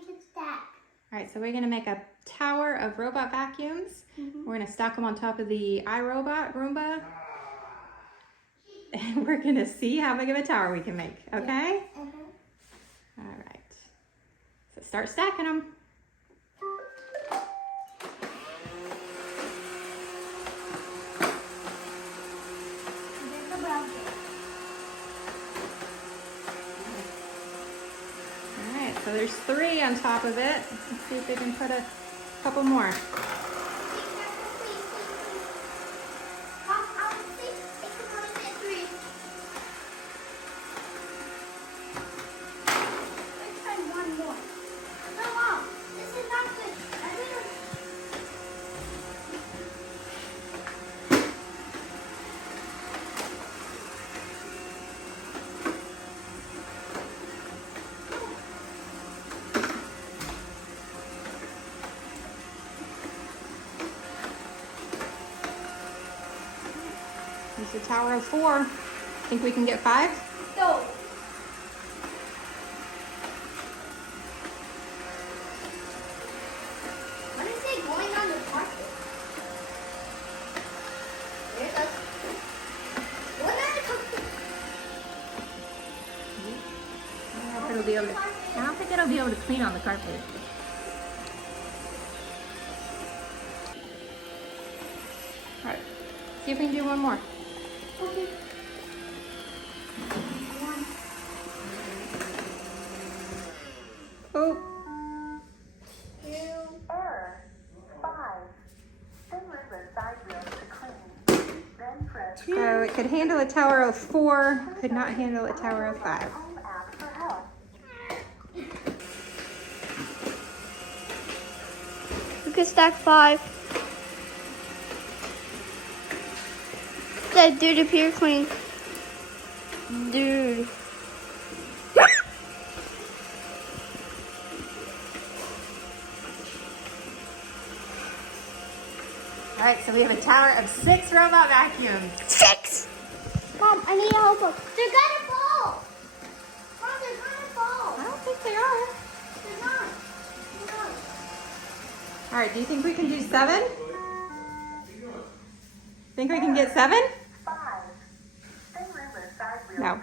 can stack. All right, so we're gonna make a tower of robot vacuums. We're gonna stack them on top of the iRobot Roomba. And we're gonna see how big of a tower we can make, okay? Yeah. All right, so start stacking them. All right, so there's 3 on top of it. Let's see if we can put a couple more. There's a tower of 4. Think we can get 5? No. What is it going on the carpet? There it goes. What on the carpet? I don't think it'll be able to clean on the carpet. All right, see if we can do one more. Okay. Oh. Error 5. Similar the side wheel to clean. Then press So it could handle a tower of 4, could not handle a tower of 5. Home app for help. You can stack 5. That dude appear clean. Dude. All right, so we have a tower of 6 robot vacuums. 6! Mom, I need help. They're gonna fall! Mom, they're gonna fall! I don't think they are. They're not. They're not. All right, do you think we can do 7? Think we can get 7? 5. Similar the side wheel No. to